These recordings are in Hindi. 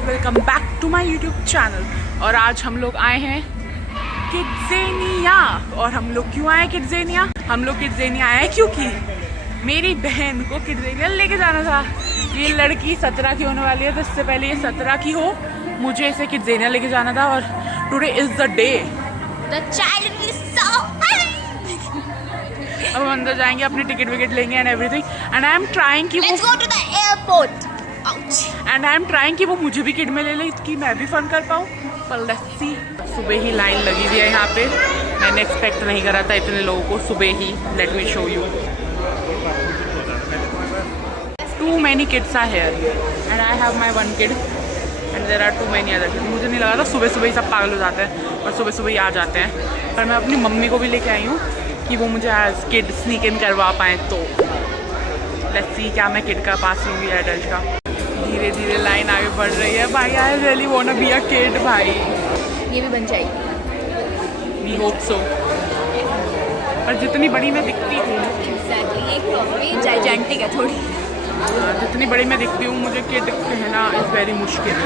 Guys, welcome back to my YouTube channel. और आज हम लोग आए हैं किड्ज़ेनिया। और हम लोग क्यों आए किड्ज़ेनिया? हम लोग किड्ज़ेनिया आए क्योंकि मेरी बहन को किड्ज़ेनिया लेके जाना था। ये लड़की 17 की होने वाली है, तो इससे पहले ये 17 की हो मुझे इसे किड्ज़ेनिया लेके जाना था। और टुडे इज़ द डे। अब हम अंदर जाएंगे, अपनी टिकट विकेट लेंगे and everything. And I am trying कि वो मुझे भी किड में ले ले कि मैं भी फन कर पाऊँ। पर लेट्स सी। सुबह ही लाइन लगी हुई है यहाँ पे। मैंने एक्सपेक्ट नहीं करा था इतने लोगों को सुबह ही। Let me show you. Too many kids are here and I have my one kid and there are too many other kid. मुझे नहीं लगा था सुबह सुबह ही सब पागल हो जाते हैं और सुबह सुबह ही आ जाते हैं। पर मैं अपनी मम्मी को भी लेके आई हूँ कि वो मुझे एज किड स्नीक इन करवा पाएँ। तो लेट्स सी क्या मैं किड का पास लूँगी एडल्ट का। धीरे धीरे लाइन आगे बढ़ रही है। भाई I really want to be a kid. भाई ये भी बन जाएगी। We hope so. पर जितनी बड़ी मैं दिखती हूँ, एग्जैक्टली जाइजेंटिक है थोड़ी। जितनी बड़ी मैं दिखती हूँ, मुझे किड कहना इज़ वेरी मुश्किल।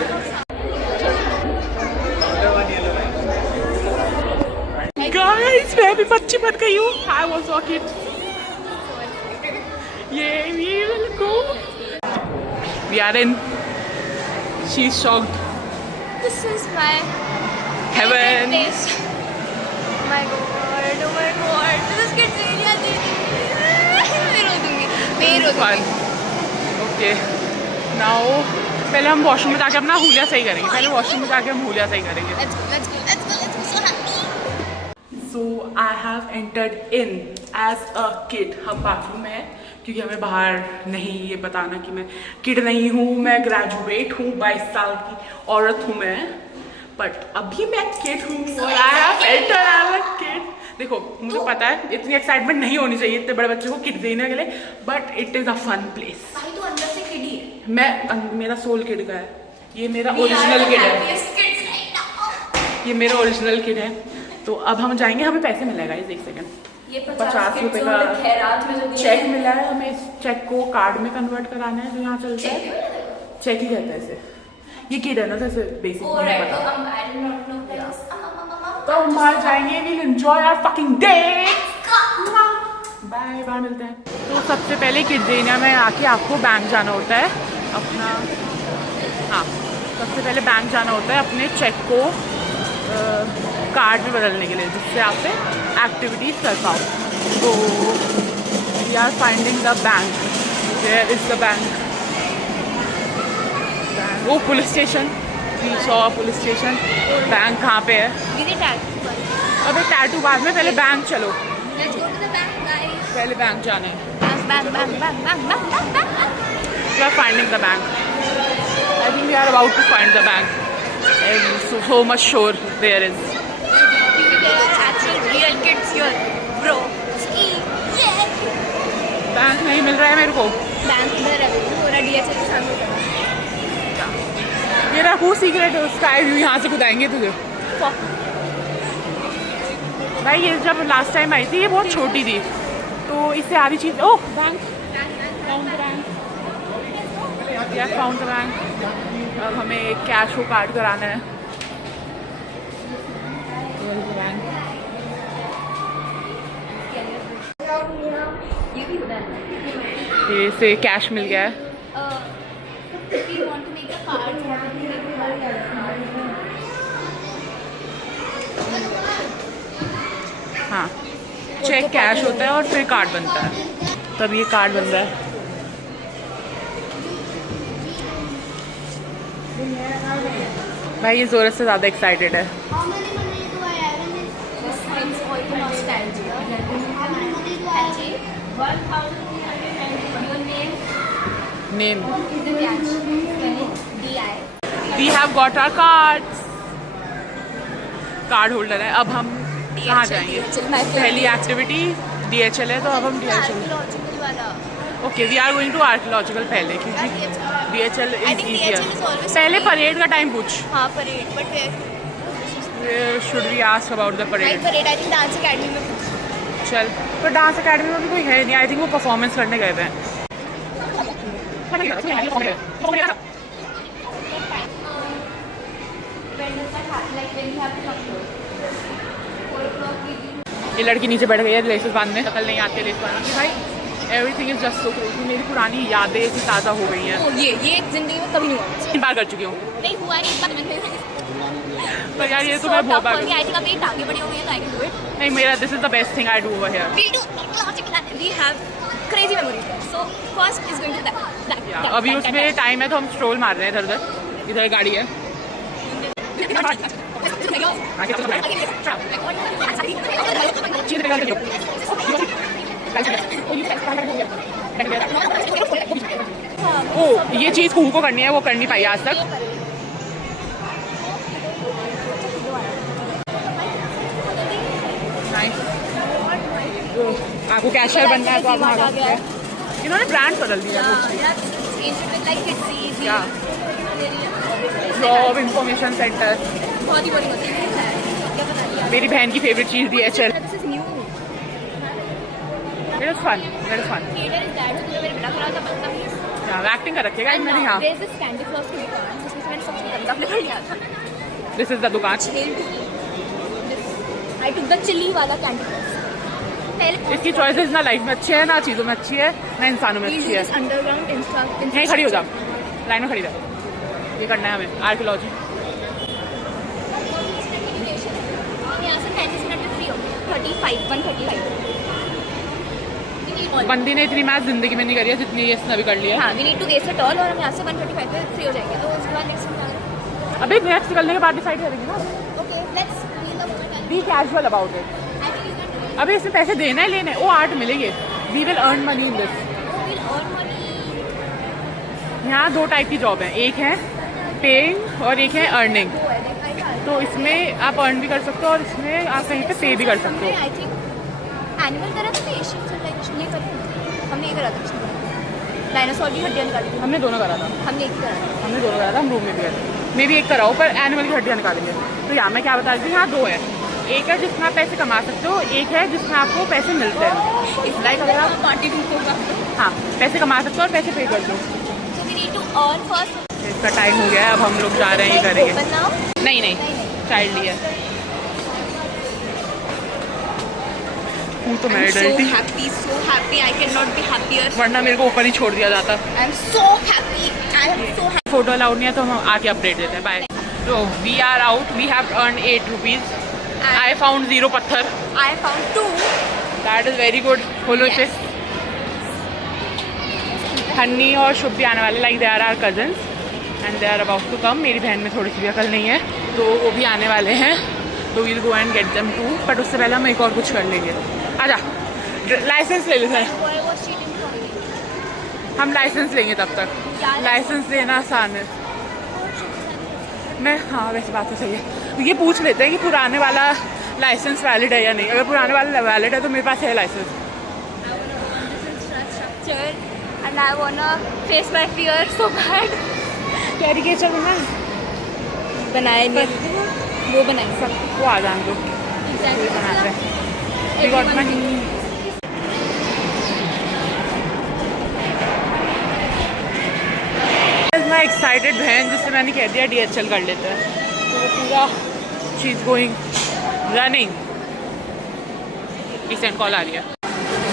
गाइस मैं भी बच्ची बन गई हूँ। I was a kid. ये we will go. We are in. She is shocked. This is my Heaven. place. My God, oh my God, this is Kidzania दीदी। मैं रो दूँगी। Fun. Okay. Now पहले हम वॉशरूम में जाके अपना हुलिया सही करेंगे। पहले वॉशरूम में जाके हम हुलिया सही करेंगे। Let's go, let's go, let's go, let's go. So happy. So I have entered in as a kid. हम बाथरूम में हैं क्योंकि हमें बाहर नहीं ये बताना कि मैं किड नहीं हूँ। मैं ग्रेजुएट हूँ, 22 साल की औरत हूँ मैं। बट अभी मैं किड हूँ और I have entered as a kid. देखो मुझे पता है इतनी एक्साइटमेंट नहीं होनी चाहिए इतने बड़े बच्चे को किड देने के लिए, but it is a fun place. भाई तू अंदर से किड ही है। मेरा सोल किड का है। ये मेरा ओरिजिनल किड है। ये मेरा ओरिजिनल किड है। तो अब हम जाएंगे, हमें पैसे मिलेगा इस 1 सेकेंड। ये 50 रुपए का चेक मिला है हमें। इस चेक को कार्ड में कन्वर्ट कराना है जो यहाँ चलता है। चेक ही कहता है इसे। ये किड है ना, तो इसे बेसिक नहीं पता। तो हम बाहर जाएंगे। We'll enjoy our fucking day. Bye bye, मिलते हैं। तो सबसे पहले किड्ज़ेनिया में आके आपको बैंक जाना होता है अपना। हाँ, सबसे पहले बैंक जाना होता है अपने चेक को कार्ड में बदलने के लिए, जिससे आप एक्टिविटीज़ कर पाओ। तो we are finding the bank. Where is the bank? वो police station. We saw police station. Bank कहाँ पे है? दीदी टैटू। अबे टैटू बाद में, पहले बैंक चलो। Let's go to the bank, guys. पहले बैंक जाना है। Bank. We are finding the bank. I think we are about to find the bank. I'm so much sure there is. There are actual real kids here, bro. Ski. Yeah. Bank नहीं मिल रहा है मेरे को। बैंक इधर है, पूरा DHL के सामने। ये रखो सीक्रेट स्काई व्यू, यहाँ से खुदाएंगे तुझे। भाई ये जब लास्ट टाइम आई थी ये बहुत छोटी थी, तो इससे आधी चीज। ओह बैंक, फाउंड द बैंक। या फाउंड द बैंक। अब हमें एक कैश को कार्ड कराना है। ये भी होता है। ये से कैश मिल गया है। If you want to make a card, you have to make a हाँ, चेक कैश होता है और फिर कार्ड बनता है, तब ये कार्ड बन रहा है। भाई ये ज़रूरत से ज़्यादा एक्साइटेड है। How many money do I have in this? This brings all the nostalgia. How many money do I have? 1,390. Your name? Name. Divyansh. DI. We have got our cards. Card holder है। अब हम कहाँ जाएंगे? पहली एक्टिविटी DHL है, तो अब हम DHL। Archaeological वाला. Okay, we are going to archaeological पहले, क्योंकि DHL I is think easier. DHL is always- पहले परेड का टाइम पूछ। हाँ parade, but where? Should we ask about the Why parade? parade? I think dance academy में. चल, तो डांस अकेडमी में भी कोई है नहीं। आई थिंक वो परफॉर्मेंस करने गए थे। ये लड़की नीचे बैठ गई है लेसेस बांधने, कल नहीं आती लेस बांधने की। भाई everything is just so crazy. मेरी पुरानी यादें ऐसी ताज़ा हो गई हैं। ये जिंदगी में कभी नहीं हुआ। 3 बार कर चुकी हूँ। नहीं हुआ नहीं, एक बार मैंने पर यार ये तो मैं बहुत बार आई थिंक अभी आगे बड़ी हो गई है तो आई कैन डू इट। नहीं, मेरा this is the best thing I do over here. We have crazy memories. So first is going to that. अभी उसमें टाइम है तो हम स्ट्रोल मार रहे हैं इधर उधर। इधर गाड़ी है। ओ, ये चीज़ कुहू को करनी है, वो कर नहीं पाई आज तक। आपको कैशियर बनना है तो आप वहाँ सकते हैं। इन्होंने ब्रांड बदल दिया है। Job information centre. बहुत ही बड़ी होती है। मेरी बहन की favourite cheese DHL। It is fun. It is fun. Acting कर रखिएगा मैंने यहाँ। This is the दुकान। I took the chili वाला candy floss। इसकी चॉइसेस ना लाइफ में अच्छी है, ना चीज़ों में अच्छी है, ना इंसानों में अच्छी है। अंडरग्राउंड यहीं खड़ी हो जा, लाइन में खड़ी रह। ये करना है हमें आर्कियोलॉजी। यहाँ से 35 मिनट में फ्री हो गया। 135। बंदी ने इतनी मैच जिंदगी में नहीं करी है जितनी ये इसने अभी कर लिया है। हाँ, we need to waste it all और हम यहाँ से 135 पे फ्री हो जाएंगे। तो उसके बाद नेक्स्ट क्या करें? अभी नेक्स्ट निकलने के बाद डिसाइड करेंगे ना। Okay, let's feel the moment. Be casual about it. I think you can do it. अभी इसमें पैसे देना है लेने, वो आर्ट मिलेंगे। We will earn money in this. Will earn money. यहाँ 2 टाइप की जॉब है, एक है पेइंग और एक है अर्निंग। तो इसमें आप अर्न भी कर सकते हो और इसमें आप कहीं पे पे भी कर सकते हो। आई थिंक एनिमल करा था एशियन सिविलाइजेशन ये करी थी। हमने ये करा था। डायनासोर की हड्डियाँ निकाली थी। हमने दोनों करा था। हमने एक ही करा था। हमने दोनों करा था। हम रूम में भी गए, मैं भी एक कराओ पर एनिमल की हड्डियाँ निकालेंगे। तो यहाँ मैं क्या बता रही थी, यहाँ 2 है। एक है जिसमें आप पैसे कमा सकते हो, एक है जिसमें आपको पैसे मिलते हैं। इस लाइक अगर आप पार्टी भी होगा। हाँ पैसे कमा सकते हो और पैसे पे कर दो। So we need to earn first. इसका टाइम हो गया है, अब हम लोग जा रहे हैं, ये करेंगे। Open now. नहीं चाइल्ड ही है। तो मैं डरती, so happy, I cannot be happier. वरना मेरे को ऊपर ही छोड़ दिया जाता। I am so happy. I am so happy. Photo allowed नहीं है तो हम आके अपडेट देते हैं। बाय। तो we are out, we have earn 8 rupees. I found 0 पत्थर। I found 2. That is very good. खोलो इसे। हन्नी और शुभ भी आने वाले, like they are our cousins and they are about to come. मेरी बहन में थोड़ी सी भी अकल नहीं है तो वो भी आने वाले हैं, तो we'll go and get them too. But उससे पहले हम एक और कुछ कर लेंगे। आजा, लाइसेंस ले लेते हैं। Boy was cheating from me. हम लाइसेंस लेंगे तब तक। लाइसेंस लेना आसान है। मैं हाँ वैसे बात तो सही है। ये पूछ लेते हैं कि पुराने वाला लाइसेंस वैलिड है या नहीं। अगर पुराने वाला वैलिड है तो मेरे पास है licence. And I wanna face my fear so bad. Caricature में बनाए नहीं, वो बनाए सब। वो आ जान दो, बनाते हैं। We got money. मैं एक्साइटेड बहन जिससे मैंने कह दिया DHL कर लेते हैं, तो वो पूरा चीज़ गोइंग रनिंग। रिसेंट कॉल आ रही है।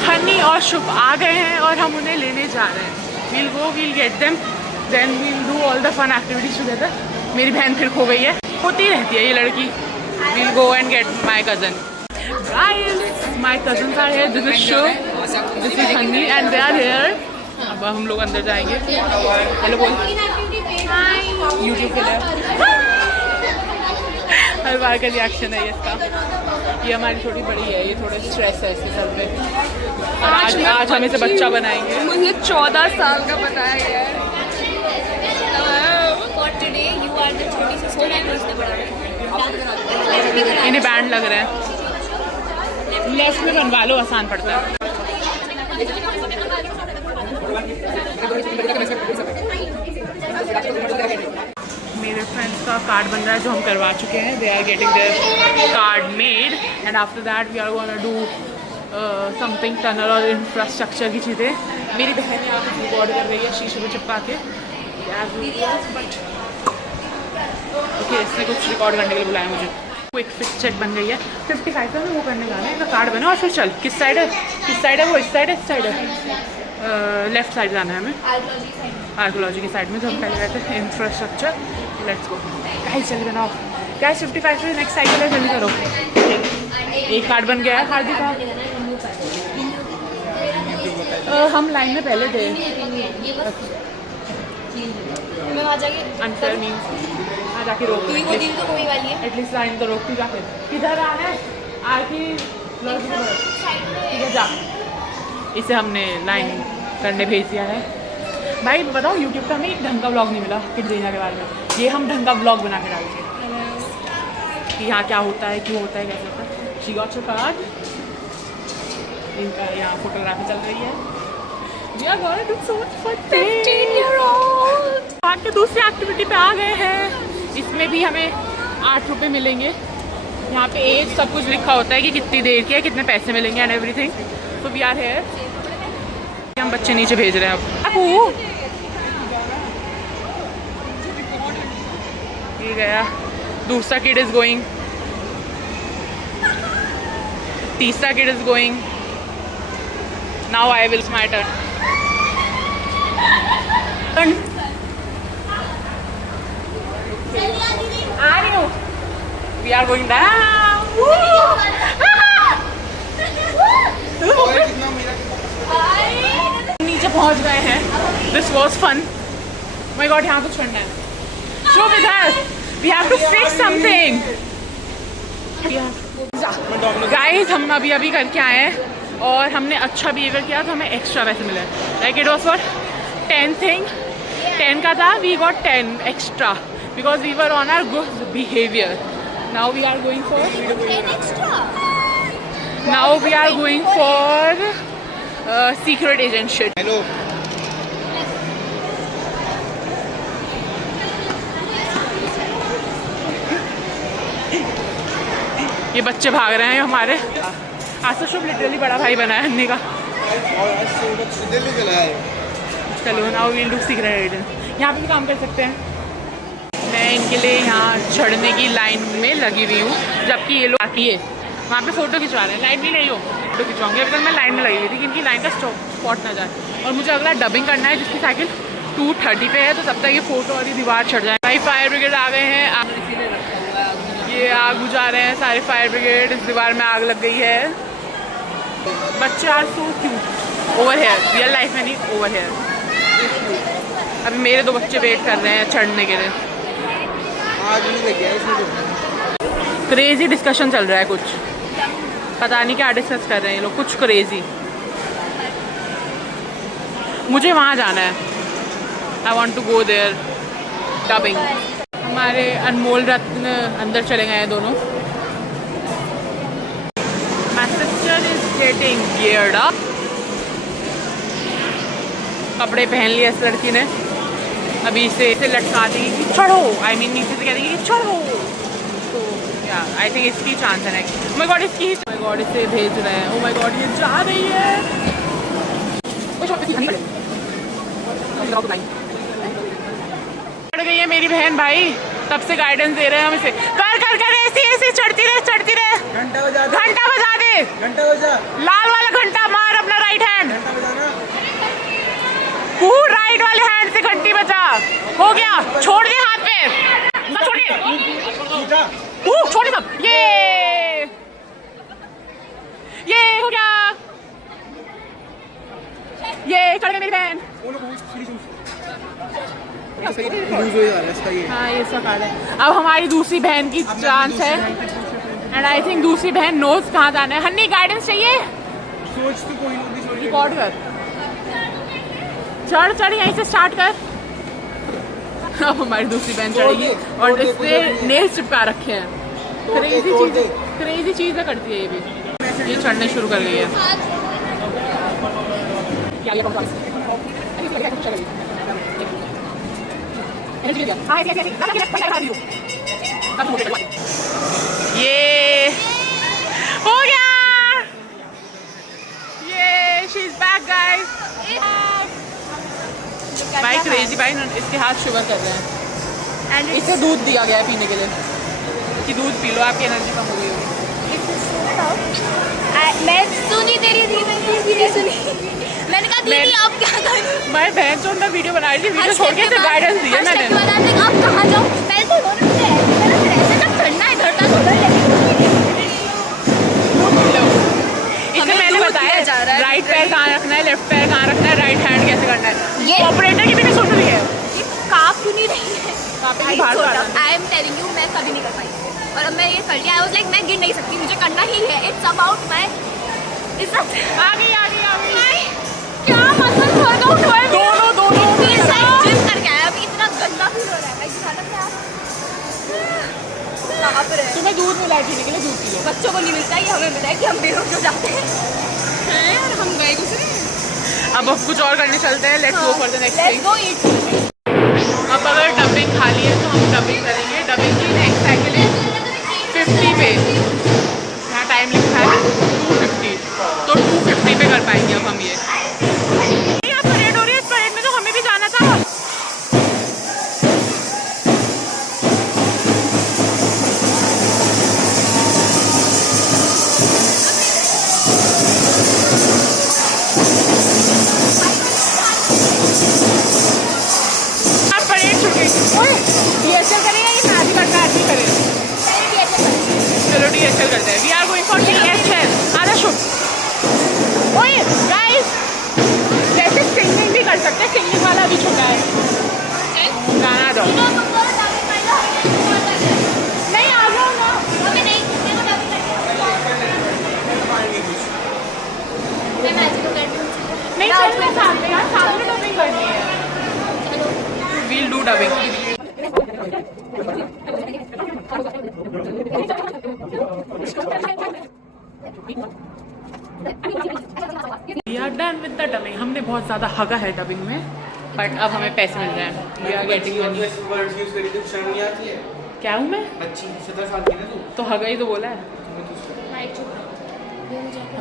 हनी और शुभ आ गए हैं और हम उन्हें लेने जा रहे हैं। We'll go, we'll get them, then we'll do all the fun activities together. मेरी बहन फिर खो गई है, होती रहती है ये लड़की। We'll go and get my cousin. My cousins are here, this is Shubh, this is Honey and they are here. अब हम लोग अंदर जाएंगे। हेलो बोल, यूट्यूब के लिए हर बार का रिएक्शन है ये इसका। ये हमारी छोटी बड़ी है, ये थोड़े स्ट्रेस है इसके सर पे। आज हम इसे बच्चा बनाएंगे। मुझे 14 साल का बताया गया है। For today you are the छोटी सिस्टर and he's the बड़ा। इन्हें बैंड लग रहे हैं। लेफ्ट में बनवा लो, आसान पड़ता है। मेरे फ्रेंड्स का कार्ड बन रहा है जो हम करवा चुके हैं। They are getting their card made and after that we are gonna do something tunnel और इंफ्रास्ट्रक्चर की चीज़ें। मेरी बहन यहाँ पे रिकॉर्ड कर रही है शीशे में चिपका के। बट ओके, इसने कुछ रिकॉर्ड करने के लिए बुलाया मुझे। क्विक फिट चेक बन गई है 55 का, हमें वो करने जाना है, कार्ड बना और फिर चल। किस साइड है वो? इस साइड है, इस साइड है, लेफ्ट साइड जाना है हमें, आर्कोलॉजी की साइड में। तो हम पहले रहते हैं इंफ्रास्ट्रक्चर। लेट्स गो गाइस, जल्दी बनाओ गाइस। 55 से नेक्स्ट साइकिल है, जल्दी करो। एक कार्ड बन गया है हार्दिक का। हम लाइन में पहले थे। मैं वहाँ जाके अनफेयर मीन्स वहाँ जाके रोक, पूरी वो दिन तो कोई वाली है। एटलीस्ट लाइन तो रोक तू जाके। किधर आना है? आरती इधर जा। इसे हमने लाइन करने भेज दिया है। भाई बताओ, यूट्यूब पे हमें एक ढंग का ब्लॉग नहीं मिला किड देना के बारे में। ये हम ढंग का ब्लॉग बना के डालेंगे कि यहाँ क्या होता है, क्यों होता है, कैसे होता है। She got your card. इनका यहाँ फोटोग्राफी चल रही है। We are going to do so much fun. 15-year-old. आगे दूसरी एक्टिविटी पे आ गए हैं। इसमें भी हमें 8 रुपये मिलेंगे। यहाँ पे एज सब कुछ लिखा होता है कि कितनी देर की है, कितने पैसे मिलेंगे and everything. So we are here. हम बच्चे नीचे भेज रहे हैं अब। ये गया दूसरा किड इज गोइंग, तीसरा kid is going. Now I will my turn. आ रही हूँ। We are going down. नीचे पहुंच गए हैं। This was fun. My god, यहाँ कुछ करना है। Show with us, we have to fix something. Guys, हम अभी करके आए हैं और हमने अच्छा बिहेवियर किया तो हमें एक्स्ट्रा पैसे मिले। Like it was for 10 thing, 10 का था, we got 10 extra because we were on our good behaviour. Now we are going for secret agent shit. Hello, ये बच्चे भाग रहे हैं हमारे। आज तो शुभ लिटरली बड़ा भाई बना है हन्नी का। चलो now we'll do secret agent. यहाँ पे भी काम कर सकते हैं। मैं इनके लिए यहाँ चढ़ने की लाइन में लगी हुई हूँ, जबकि ये लोग आती है वहाँ पे फ़ोटो खिंचवा रहे हैं। लाइन में नहीं हो, फ़ोटो खिंचवाऊँगी। अभी तक मैं लाइन में लगी हुई थी कि इनकी लाइन का स्पॉट ना जाए। और मुझे अगला डबिंग करना है जिसकी साइकिल 230 पे है, तो तब तक ये फ़ोटो और ये दीवार चढ़ जाए। भाई फायर ब्रिगेड आ गए हैं। ये आग बुझा रहे हैं सारे फायर ब्रिगेड। इस दीवार में आग लग गई है। बच्चे are so cute. Over here, real life में नहीं, ओवर हेयर। अभी मेरे 2 बच्चे वेट कर रहे हैं चढ़ने के लिए। क्रेजी डिस्कशन चल रहा है कुछ, पता नहीं क्या डिस्कस कर रहे हैं ये लोग, कुछ क्रेजी। मुझे वहाँ जाना है। I want to go there dubbing. हमारे अनमोल रत्न अंदर चले गए हैं दोनों। My sister is getting geared up. कपड़े पहन लिए इस लड़की ने। अभी इसे लटका देगी कि चढ़ो, आई मीन नीचे से कह देगी कि चढ़ो। तो या आई थिंक इसकी चांस है नेक्स्ट। ओह माय गॉड, इसकी, ओह माय गॉड, इसे भेज रहे हैं। ओह माय गॉड, ये जा रही है। चढ़ गई है मेरी बहन भाई, तब से गाइडेंस दे रहे हैं हम इसे। कर ऐसे चढ़ती रहे। घंटा बजा दे। लाल वाला घंटा मार अपना राइट हैंड। राइट वाले हैंड से घंटी बजा। हो गया, छोड़ दे हाथ पे, सब छोड़ दे। छोड़ दे सब। ये हो गया। ये चढ़ गई मेरी बहन। हाँ, ये इसका कार्ड है। अब हमारी दूसरी बहन की चांस है एंड आई थिंक दूसरी बहन नोज कहाँ जाना है। हन्नी, गाइडेंस चाहिए? रिकॉर्ड कर। चढ़ यहीं से स्टार्ट कर। अब हमारी दूसरी बहन चढ़ेगी और इसने नेल्स चिपका रखे हैं। क्रेजी चीज़ें करती है ये भी। ये चढ़ने शुरू कर गई है। ये हो गया। ये शी इज बैक गाइस। भाई क्रेजी भाई, इसके हाथ शुगर कर रहे हैं। And इसे दूध दिया गया है पीने के लिए कि दूध पी लो, आपकी एनर्जी कम हो गई होगी। मैं सुनी तेरी थी, मैंने भी नहीं सुनी। मैंने कहा दीदी आप क्या कर रही हो? मैं बहन चो अंदर वीडियो बना रही थी, वीडियो छोड़ के सिर्फ गाइडेंस दी है मैंने। आप कहाँ जाओ? पहले तो उन्होंने मुझे ऐसे जब चढ़ना है इधर तक उधर इसे मैंने बताया राइट पैर कहाँ रखना है, लेफ्ट पैर कहाँ रखना है, राइट हैंड कैसे करना है। ये ऑपरेटर की भी नहीं सुन रही है। काफ क्यों नहीं रही है? आई आई एम टेलिंग यू, मैं कभी नहीं कर पाई और अब मैं ये कर लिया। आई वाज लाइक मैं गिर नहीं सकती, मुझे करना ही है। इट्स अबाउट माय इज्जत। आ गई क्या मसल वर्कआउट हुआ है? दोनों जिम करके आया, अभी इतना गंदा फील हो रहा है। भाई खाना क्या कहाँ पर है? तुम्हें दूध मिला है पीने के लिए, दूध पी लो। बच्चों को नहीं मिलता, ये हमें मिला है कि हम बेहोश हो जाते हैं और हम गए दूसरे। अब कुछ और करने चलते हैं। Let's go for the next let's thing. Go eat. अब अगर डबिंग खाली है तो हम डबिंग करेंगे। डबिंग की नेक्स्ट साइकिल है 50 पे, यहाँ टाइम लिखा है 250, तो 250 पे कर पाएंगे अब हम ये। यहाँ परेड हो रही है, इस परेड में तो हमें भी जाना था। परेड छूट गई। DHL करें या ये मैच करना है? नहीं करें, चलो DHL करते हैं। We are going for DHL। आधा शुभ। ओए गाइस, जैसे सिंगिंग भी कर सकते हैं, सिंगिंग वाला भी छुटा है। गाना दो। नहीं आ जाओ ना। नहीं चलना साथ में यार, साथ में डबिंग करनी है। We'll do dubbing. We are done with the dubbing. हमने बहुत ज़्यादा हगा है डबिंग में, बट अब हमें पैसे मिल रहे हैं। We are getting money. क्या हूँ मैं? 17 साल की ना तू? तो हगा ही तो बोला है।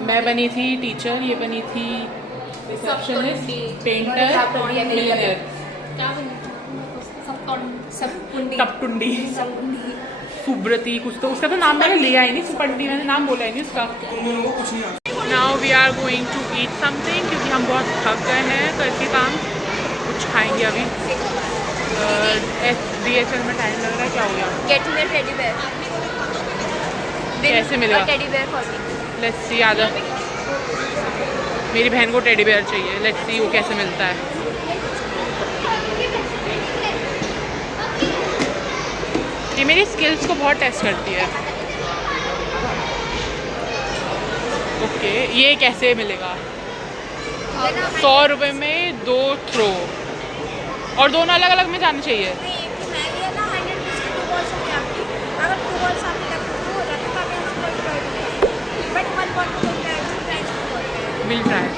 मैं बनी थी टीचर, ये बनी थी रिसेप्शनिस्ट, पेंटर, मिलियनेयर, टपटुंडी, सुब्रती, कुछ तो उसका तो नाम मैंने लिया ही नहीं, सुपंडी मैंने नाम बोला ही नहीं उसका। Now we are going to eat something, क्योंकि हम बहुत थक गए हैं करके काम। कुछ खाएंगे अभी। DHL में टाइम लग रहा है, क्या हो गया? Get me teddy bear. कैसे मिलेगा? Teddy bear for me. Let's see. आजा, मेरी बहन को टेडी बेयर चाहिए। लेट्स सी वो कैसे मिलता है। ये मेरी स्किल्स को बहुत टेस्ट करती है। ओके, ये कैसे मिलेगा? 100 रुपये में 2 थ्रो, और दोनों अलग अलग में जाने चाहिए। Will try.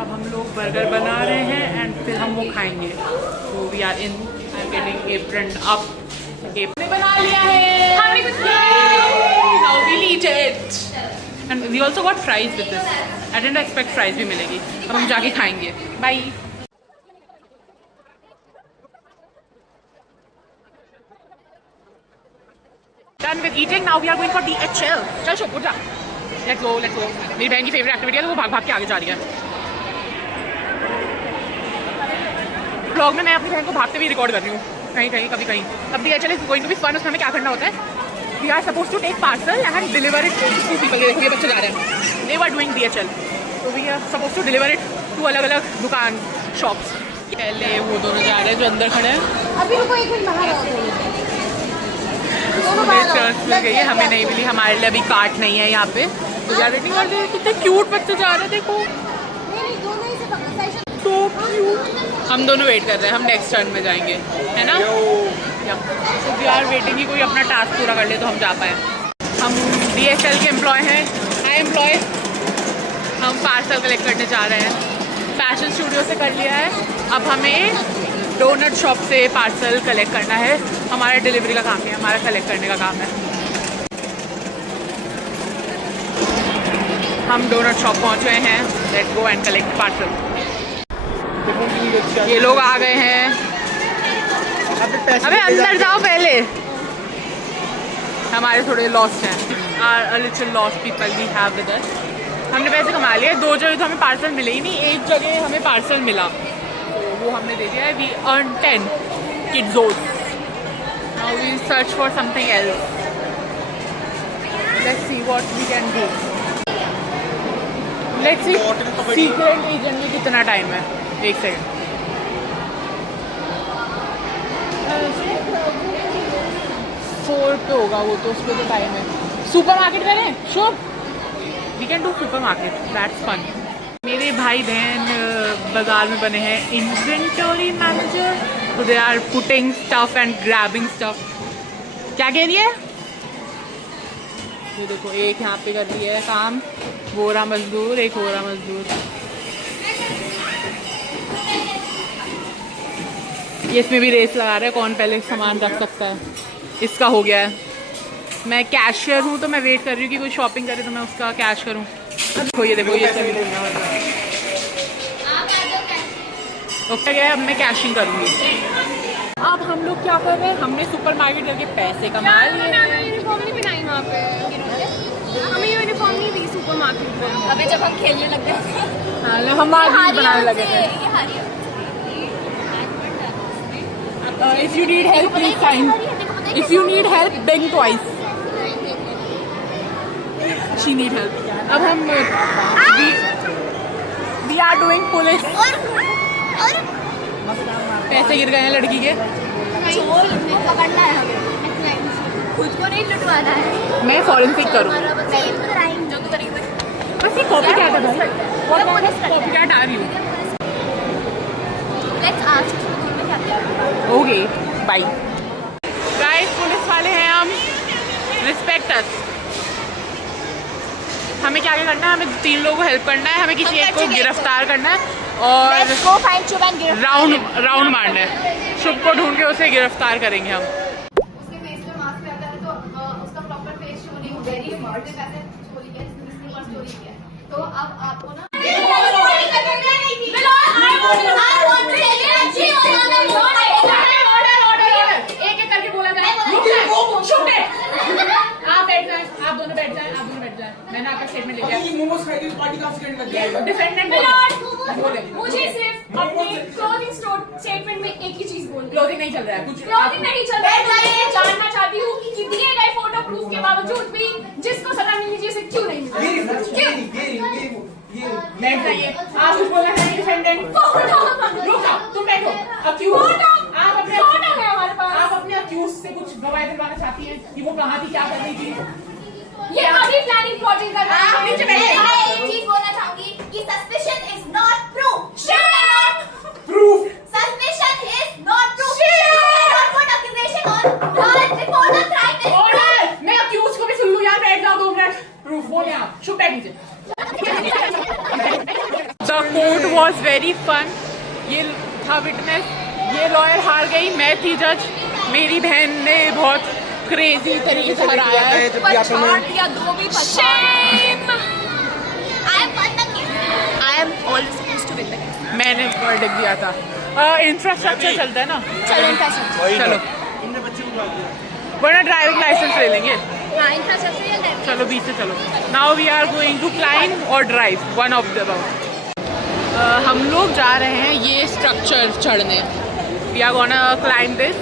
अब हम लोग बर्गर बना रहे हैं एंड फिर हम वो खाएंगे। तो we are in, I am getting apron up. हमने बना लिया है। Now we'll eat it. And we also got fries with this. I didn't expect fries भी मिलेगी। अब हम जाके खाएंगे। Bye. Done with eating. Now we are going for DHL. चल शोक उठ जा। Let's go, let's go. मेरी बहन की फेवरेट एक्टिविटी है तो वो भाग भाग के आगे जा रही है। व्लॉग में मैं अपनी बहन को भागते हुए रिकॉर्ड कर रही हूँ, कहीं कहीं कभी कहीं। अब DHL is going to be fun. उसमें हमें क्या करना होता है? We are suppose to take parcel and deliver it to people. ये बच्चे जा रहे हैं, दे वर डूइंग DHL, तो we are suppose to deliver it to अलग अलग दुकान, शॉप्स। पहले वो दोनों जा रहे हैं जो अंदर खड़े हैं। अभी रुको, एक मिनट बाहर आओ। हमें शर्ट्स मिल गई है, हमें नहीं मिली। हमारे लिए अभी कार्ट नहीं है यहाँ पे, तो यार रेटिंग कर दे। कितने क्यूट बच्चे जा रहे हैं, देखो तो क्यूट। हम दोनों वेट कर रहे हैं, हम नेक्स्ट टर्न में जाएंगे, है ना? तो वी आर वेटिंग कि कोई अपना टास्क पूरा कर ले तो हम जा पाए। हम DHL के एम्प्लॉय हैं। हाय एम्प्लॉय। हम पार्सल कलेक्ट करने जा रहे हैं। फैशन स्टूडियो से कर लिया है, अब हमें डोनट शॉप से पार्सल कलेक्ट करना है। हमारा डिलीवरी का काम है, हमारा कलेक्ट करने का काम है। हम डोनट शॉप पहुँच गए हैं। Let's go and collect parcel. ये लोग आ गए हैं। अबे अंदर जाओ, जाओ पहले। हमारे थोड़े लॉस्ट हैं, a little lost people we have with us। हमने पैसे कमा लिए, 2 जगह तो हमें पार्सल मिले ही नहीं, एक जगह हमें पार्सल मिला तो वो हमने दे दिया है। We earn 10 kidzos। Now we search for something else। Let's see what we can do। Let's see secret agent में कितना टाइम है। एक सेकंड। 4 पे होगा वो तो, उस पर तो टाइम है। सुपर मार्केट करें so, we can do supermarket, that's fun. मेरे भाई बहन बाजार में बने हैं इन्वेंटरी मैनेजर, तो they are putting stuff and grabbing stuff. क्या कह रही है ये देखो, एक यहाँ पे कर रही है काम, वो रहा मजदूर, एक हो रहा मजदूर। ये इसमें भी रेस लगा रहे हैं कौन पहले सामान रख सकता है। इसका हो गया है। मैं कैशियर हूँ तो मैं वेट कर रही हूँ कि कोई शॉपिंग करे तो मैं उसका कैश करूँ। देखो ये देखो, ये सभी ओके गया। अब मैं कैशिंग करूँगी। अब हम लोग क्या कर रहे हैं, हमने सुपर मार्केट करके पैसे कमा लिए। यूनिफॉर्म नहीं बनाई वहाँ पे, हमें यूनिफॉर्म नहीं दी सुपर मार्केट में। अबे जब हम खेलने लग गए हम बनाने लगे थे। If you need help, please sign. If you need help, beg twice. She need help. अब हम we are doing police. पैसे गिर गए हैं लड़की के। पकड़ना है हमें, खुद को नहीं लुटवाना है। मैं फॉरेंसिक करूँ। बस ये कॉपी कैट है भाई। कॉपी कैट आ रही हूँ। Let's ask. Okay bye guys, police वाले हैं हम, रिस्पेक्ट अस। हमें क्या क्या करना है, हमें 3 लोगों को हेल्प करना है, हमें किसी एक को गिरफ्तार करना है और राउंड मारना है। शुभ को ढूंढ के उसे गिरफ्तार करेंगे हम। उसके फेस पे मास्क रहता है तो उसका प्रॉपर फेस शो नहीं होगा। वेरी स्मार्ट है, वैसे स्टोरी है, इसने पर स्टोरी किया है। तो अब आपको ना आप दोनों बैठ जाएं। मैंने आपका स्टेटमेंट ले लिया। मोमोज खाई थी, पार्टी का स्टेटमेंट लग जाएगा। डिफेंडेंट बोले मुझे सिर्फ अपने क्लोथिंग स्टोर स्टेटमेंट में एक ही चीज बोलनी। क्लोथिंग नहीं चल रहा है, कुछ क्लोथिंग नहीं चल रहा है। मैं जानना चाहती हूँ कि दिए गए फोटो प्रूफ के बावजूद भी जिसको सजा मिलनी चाहिए उसे क्यों नहीं मिली? क्यों? बैठ जाइए। आप कुछ बोला है डिफेंडेंट? रुक जाओ, तुम बैठो। अक्यूज आप अपने अक्यूज से कुछ गवाही दिलवाना चाहती हैं कि वो कहाँ थी, क्या कर रही थी? ये अभी प्लानिंग प्लॉटिंग कर रहा है। नीचे बैठिए। मैं एक चीज बोलना चाहूंगी कि suspicion is not proof. Proof suspicion is not proof. Not put accusation on her before the crime is order. मैं अक्यूज को भी सुन लूं यार, बैठ जाओ 2 मिनट। प्रूफ बोले आप, शुभ बैठ नीचे। The court was very fun. ये था विटनेस, ये लॉयर हार गई, मैं थी जज। मेरी बहन ने बहुत क्रेजी तरीके से हराया है। मैंने वर्डिक्ट दिया था। इंफ्रास्ट्रक्चर चलता है ना, चलो वरना ड्राइविंग लाइसेंस ले लेंगे। चलो बीच से चलो। Now we are going to climb और drive, one of the about. हम लोग जा रहे हैं ये स्ट्रक्चर चढ़ने। We are gonna climb this.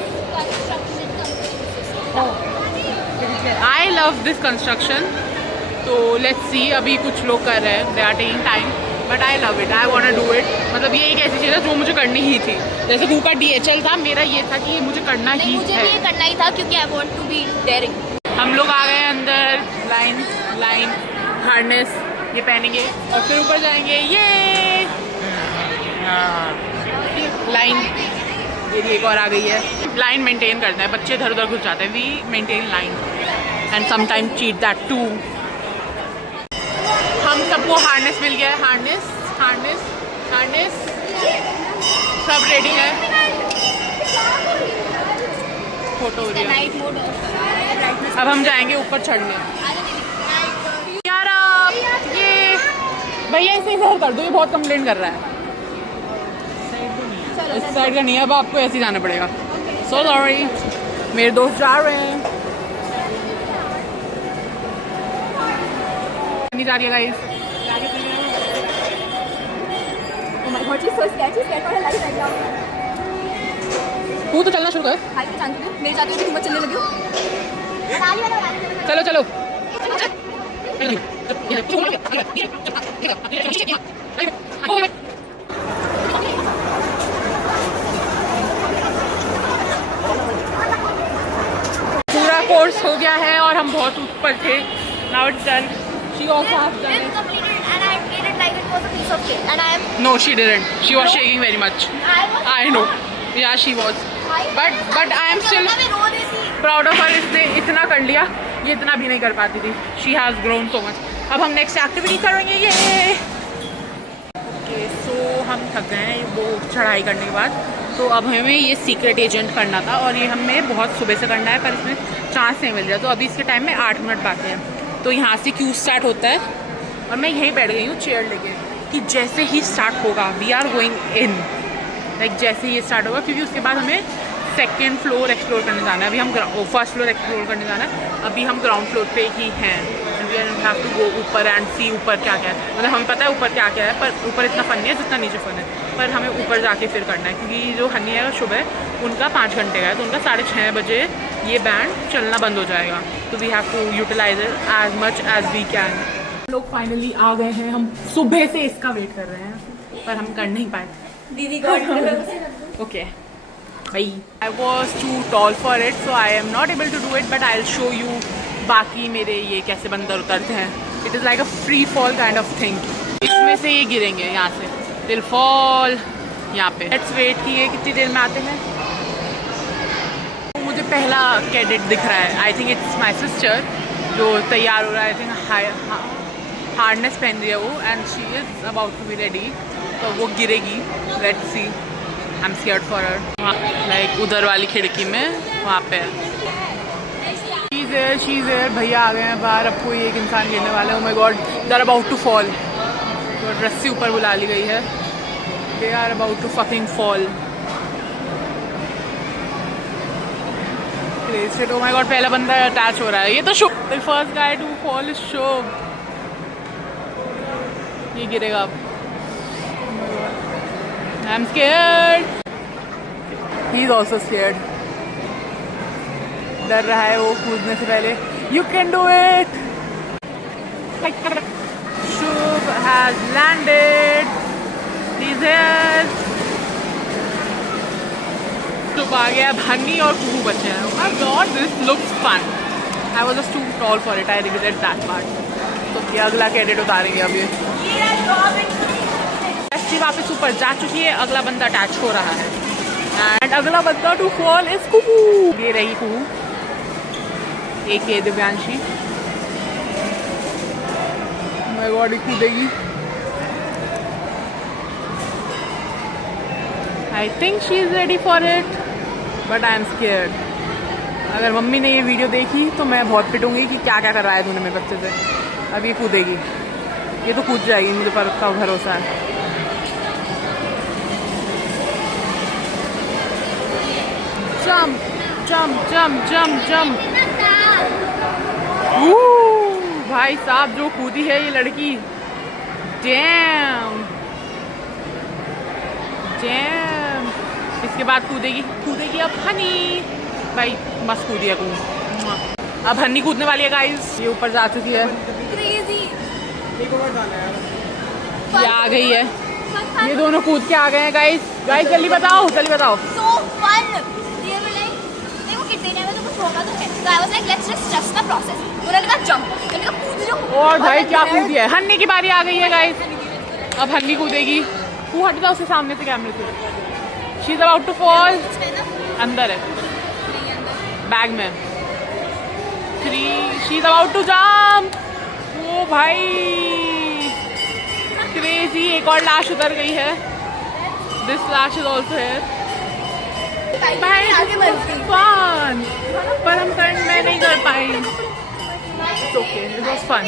I love this construction. तो let's see, अभी कुछ लोग कर रहे हैं, they are taking time, but I love it. I wanna do it. मतलब ये एक ऐसी चीज़ है जो मुझे करनी ही थी। जैसे कू का DHL था, मेरा ये था कि ये मुझे करना ही है। मुझे भी ये करना ही था क्योंकि I want to be daring. हम लोग आ गए अंदर, लाइन हार्नेस ये पहनेंगे और फिर ऊपर जाएंगे। ये लाइन, ये एक और आ गई है। लाइन मेंटेन करना है, बच्चे इधर उधर घुस जाते हैं। We maintain line and sometime cheat that too. हम सबको हार्नेस मिल गया है। हार्नेस सब रेडी है। फोटो हो रही है। अब हम जाएंगे ऊपर चढ़ने। यार ये भैया इसे इधर कर दो, ये बहुत कंप्लेंट कर रहा है। इस साइड का नहीं है, अब आपको ऐसे ही जाना पड़ेगा। So sorry. मेरे दोस्त जा रहे हैं, नहीं जा रही है गाइस। तू तो चलना शुरू कर। मेरे जाते हुए हिम्मत चलने लगी हो। चलो चलो। पूरा कोर्स हो गया है और हम बहुत ऊपर थे। Now it's done. She also has done it. It's completed and I made it like it was a piece of cake. And I am. No, she didn't. She was shaking very much. I know. Yeah, she was. But I am still proud of her. इसने इतना कर लिया, ये इतना भी नहीं कर पाती थी. She has grown so much. अब हम नेक्स्ट एक्टिविटी करेंगे ये। ओके, सो हम थक गए हैं वो चढ़ाई करने के बाद। तो अब हमें ये सीक्रेट एजेंट करना था और ये हमें बहुत सुबह से करना है, पर इसमें चांस नहीं मिल रहा। तो अभी इसके टाइम में 8 मिनट बाकी हैं। तो यहाँ से क्यू स्टार्ट होता है और मैं यहीं बैठ गई हूँ चेयर लेके कि जैसे ही स्टार्ट होगा we are going in, like जैसे ही ये स्टार्ट होगा, क्योंकि उसके बाद हमें सेकेंड फ्लोर एक्सप्लोर करने जाना है। अभी हम फर्स्ट फ्लोर एक्सप्लोर करने जाना है, अभी हम ग्राउंड फ्लोर पे ही हैं। वी हैव टू गो ऊपर एंड सी ऊपर क्या क्या है। मतलब हमें पता है ऊपर क्या क्या है, पर ऊपर इतना फन नहीं है जितना नीचे फन है। पर हमें ऊपर जाके फिर करना है, क्योंकि जो हनी है सुबह उनका 5 घंटे का है, तो उनका 6:30 बजे ये बैंड चलना बंद हो जाएगा। तो we have to utilise it as much as we can. लोग फाइनली आ गए हैं, हम सुबह से इसका वेट कर रहे हैं पर हम कर नहीं पाए। दीदी ओके भाई, I was too tall for it, so I am not able to do it, but I will show you बाकी मेरे ये कैसे बंदर उतरते हैं। It is like a free fall kind of thing. इसमें से ये गिरेंगे यहाँ से, विल फॉल यहाँ पे। लेट्स वेट कि ये कितनी देर में आते हैं। मुझे पहला कैडेट दिख रहा है, I think it's my sister जो तैयार हो रहा है। आई थिंक हार्डनेस पहन रही है वो, and she is about to be ready. तो वो गिरेगी, let's see. I am scared for her. Like उधर वाली खिड़की में वहाँ पे शीज़ है। भैया आ गए हैं बाहर, अब कोई एक इंसान गिरने वाला है। Oh my god, they are about to fall. तो रस्सी ऊपर बुला ली गई है, they are about to fucking fall. Oh my god, पहला बंदा अटैच हो रहा है। ये तो Shubh, the first guy to fall is Shubh. ये गिरेगा अब। I am scared, he is also scared. डर रहा है वो कूदने से पहले। You can do it. Shubh has landed, he is here. शुभ आ गया, हनी और कुहू बचे हैं। Oh my God, this looks fun. I was just too tall for it. I regret that part. तो ये अगला कैडेट उतारेंगे अब ये। ऐसी वापस ऊपर जा चुकी है, अगला बंदा अटैच हो रहा है। एंड अगला बंदा टू फॉल इज कुहू। ये रही कुहू, एक ये दिव्यांशी। My God, ये कूदेगी। I think she is ready for it, but I am scared. अगर मम्मी ने ये वीडियो देखी तो मैं बहुत पिटूंगी कि क्या क्या कर रहा है तूने मेरे बच्चे से। अब ये कूदेगी, ये तो कूद जाएगी, मुझे पर का भरोसा है। Jump jump jump jump jump. भाई साहब, जो कूदी है ये लड़की, डैम डैम। इसके बाद कूदेगी अब हनी। भाई मस्त कूदी है कूद। अब हनी कूदने वाली है गाइस, ये ऊपर जा चुकी है। ये आ गई है, ये दोनों कूद के आ गए हैं गाइस। गाइस जल्दी बताओ, जल्दी बताओ। So fun. They were like, देखो कितने टाइम में तो कुछ होगा तो है। So I was like, let's just trust the process. उन्होंने कहा jump, मैंने कहा कूद जाओ। और भाई क्या कूदी है। हन्नी की बारी आ गई है गाइस, अब हन्नी कूदेगी। तू हट जा उसके सामने से कैमरे से। She is about to fall. अंदर है बैग में। She is about to jump. ओ भाई क्रेजी, एक और लाश उतर गई है। दिस लाश इज ऑल्सो हियर। फन, पर हम मैं नहीं कर पाई। It's okay, it was fun.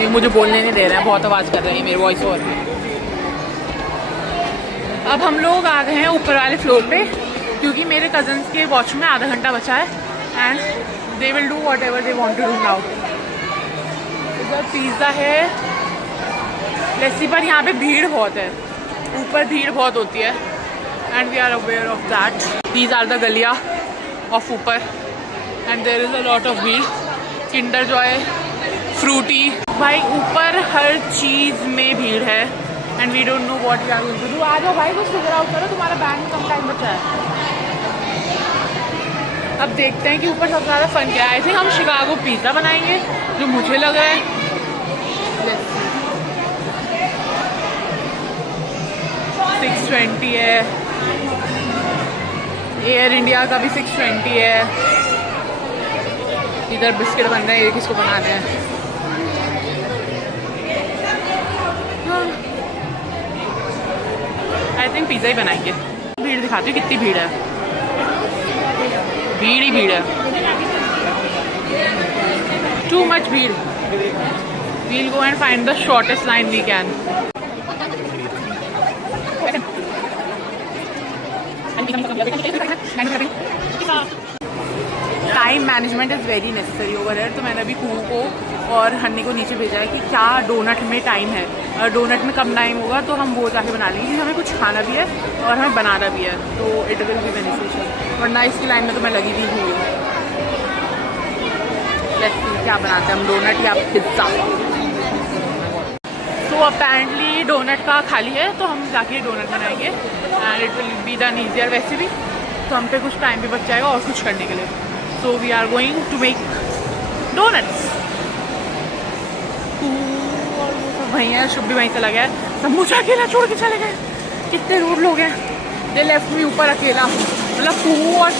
ये मुझे बोलने नहीं दे रहे हैं, बहुत आवाज़ कर रहे हैं मेरे वॉइस ओवर में। अब हम लोग आ गए हैं ऊपर वाले फ्लोर पे क्योंकि मेरे कजन्स के वॉच में आधा घंटा बचा है and they will do whatever they want to do now. इधर पिज़्ज़ा है जैसी, पर यहाँ पे भीड़ बहुत है, ऊपर भीड़ बहुत होती है and we are aware of that. These are the गलिया ऑफ ऊपर and there is a lot of भीड़। किंडर जॉय, फ्रूटी, भाई ऊपर हर चीज़ में भीड़ है and we don't know what we are going to do. आ जाओ भाई, कुछ फिगर आउट करो, तुम्हारा बैंड कम टाइम बचा है। अब देखते हैं कि ऊपर सबसे ज़्यादा फन क्या है। आई थिंक हम शिकागो पिज़्ज़ा बनाएंगे जो मुझे लग रहा है। 620 है, एयर इंडिया का भी 620 है। इधर बिस्किट बन रहे हैं, ये किसको बनाने हैं। आई थिंक पिज़्ज़ा ही बनाएंगे। भीड़ दिखाती हूँ कितनी भीड़ है, भीड़ ही भीड़ है, टू मच भीड़। We'll go and find the shortest line we can. Time management is very necessary over है। तो मैंने अभी कू को और हन्नी को नीचे भेजा है कि क्या डोनट में टाइम है, और डोनट में कम टाइम होगा तो हम वो जाके बना लेंगे, क्योंकि हमें कुछ खाना भी है और हमें बनाना भी है, तो इट विल बी बेनिफिशियल। वरना इसकी लाइन में तो मैं लगी भी हुई हूँ। लेट्स सी क्या बनाते हैं हम, डोनट या पिज़्ज़ा। तो अपेरेंटली डोनट का खाली है तो हम जाके डोनट बनाएंगे and it will be done easier. वैसे भी तो हम पे कुछ टाइम भी बच जाएगा और कुछ करने के लिए। So we are going to make doughnuts. और वो सब वहीं है, शुभ भी वहीं चला गया है, सब मुझे अकेला छोड़ के चले गए। कितने रूड लोग हैं। दे लेफ्ट मी ऊपर अकेला। मतलब कू और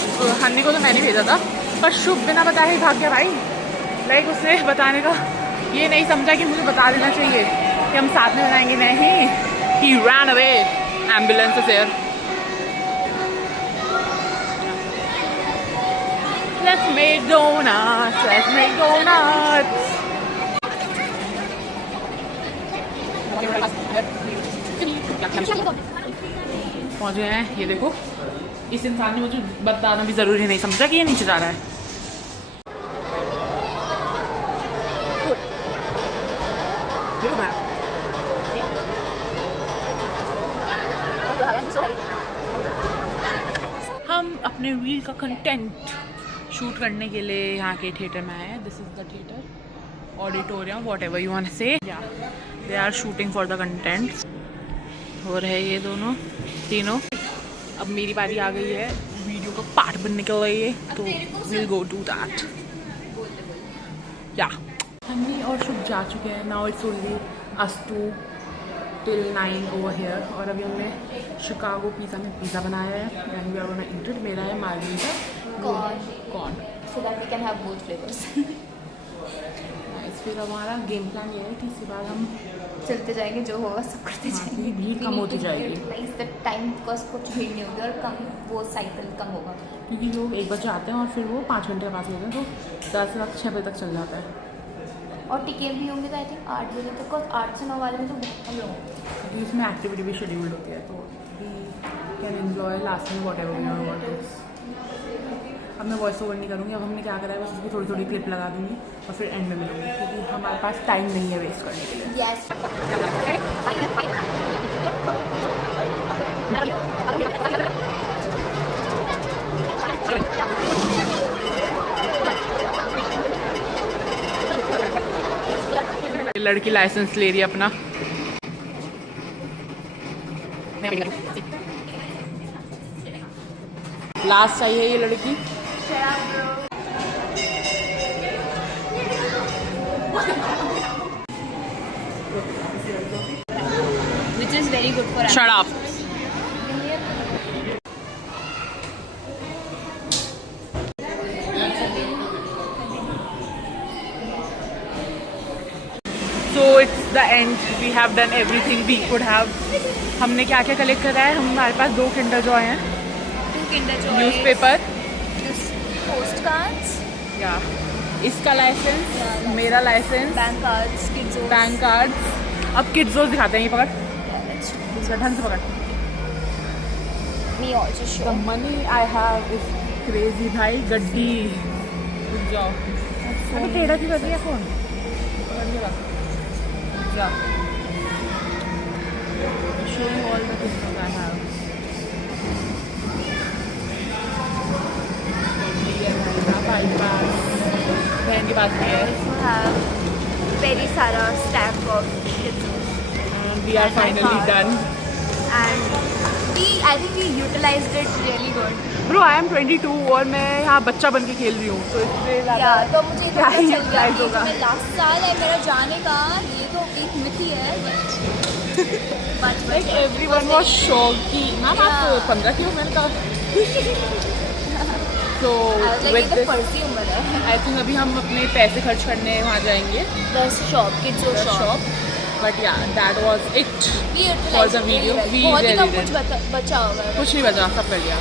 हन्नी को तो मैंने भेजा था, पर शुभ बिना बताए ही भाग गया भाई। लाइक उसने बताने का ये नहीं समझा कि मुझे बता देना चाहिए कि हम साथ में बनाएंगे। नहीं, he ran away, ambulance is here. Let's make donuts, let's make donuts. पहुंच गए हैं, ये देखो। इस इंसान ने मुझे बताना भी जरूरी नहीं समझा कि ये नीचे जा रहा है। हम अपने रील का कंटेंट शूट करने के लिए यहाँ के थिएटर में आए हैं। This is the theatre, auditorium, whatever you want say. They are shooting for the content. हो रहे ये दोनों तीनों। अब मेरी बारी आ गई है वीडियो का पार्ट बनने के लिए, तो विल गो टू दैट। या हन्नी और शुभ जा चुके हैं। Now it's only us two till 9 over here. और अभी हमने शिकागो पिज़्ज़ा में पिज़्ज़ा बनाया है and we are gonna eat it. मेरा है margherita corn, so that we can have both flavours. फिर हमारा गेम प्लान ये है कि इसके बाद हम चलते जाएंगे, जो होगा सब करते जाएंगे। भीड़ कम होती जाएगी, टाइम बिकॉज कुछ भीड़ नहीं होगी और कम वो साइकिल कम होगा, क्योंकि लोग 1 बजे आते हैं और फिर वो 5 घंटे के पास होते हैं, तो 10 से रात 6 बजे तक चल जाता है। और टिकट भी होंगे तो आई थिंक 8 बजे तक, और 8 से 9 वाले में तो बहुत कम लोग, क्योंकि इसमें एक्टिविटी भी शेड्यूल्ड होती है, तो वी कैन एंजॉय लास्ट में वॉट एवर वी वांट। अब मैं वॉइस ओवर नहीं करूँगी। अब हमने क्या करा है, बस उसकी थोड़ी थोड़ी क्लिप लगा दूँगी और फिर एंड में मिलूँगी, क्योंकि हमारे पास टाइम नहीं है वेस्ट करने के लिए। यस। लड़की लाइसेंस ले रही है अपना। लास्ट आई है ये लड़की। Which is very good for Shut up. So it's the end. We have done everything we could have. हमने क्या क्या कलेक्ट करा है? हमारे पास 2 किंडर जॉय हैं, 2 Kinder Joy, newspaper, postcards, या इसका लाइसेंस, मेरा licence, bank cards, bank cards. अब किड्स दिखाते हैं, ये पकड़, इसका ढंग से पकड़। me also show. The money I have is crazy भाई गड्डी रुक जाओ अरे टेढ़ा क्यों कर दिया फोन जा show you all the things I have बहन की बात की है You have very सारा stack of shit. we are finally done And I think we utilized it really good. bro I am 22 और मैं यहाँ बच्चा बन के खेल रही हूँ तो इसलिए या तो मुझे इतना क्या ही चल गया utilize कि होगा। मैं लास्ट साल है मेरा जाने का ये तो एक मिथी है but like everyone was shocked कि मैम आप 15 की हो मैंने कहा so like with ये तो this फर्जी उम्र है I think अभी हम अपने पैसे खर्च करने वहाँ जाएंगे the shop kids the shop shop but yeah that was it we for utilized the it video really well. we बहुत ही really कम did कुछ बचा होगा कुछ नहीं बचा सब कर लिया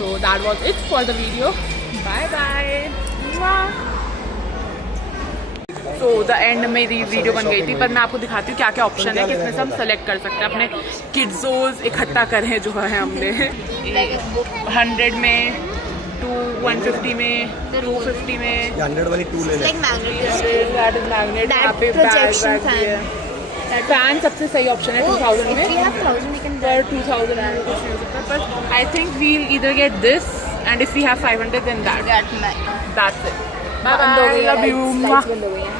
so that was it for the video bye bye तो द एंड मेरी वीडियो बन गई थी पर मैं आपको दिखाती हूँ क्या क्या ऑप्शन है किसमें से हम सेलेक्ट कर सकते हैं अपने किड्सोज इकट्ठा करें जो है हमने 100 में 150 में 250 में 100 वाली 2 ले ले like magnet that is magnet That यहाँ पे projection fan. फैन सबसे सही ऑप्शन है 2000 if में we have 1000 we can पर 2000 में कुछ नहीं हो सकता पर I think we'll either get this and if we have 500 then that get Mac that's it bye bye love you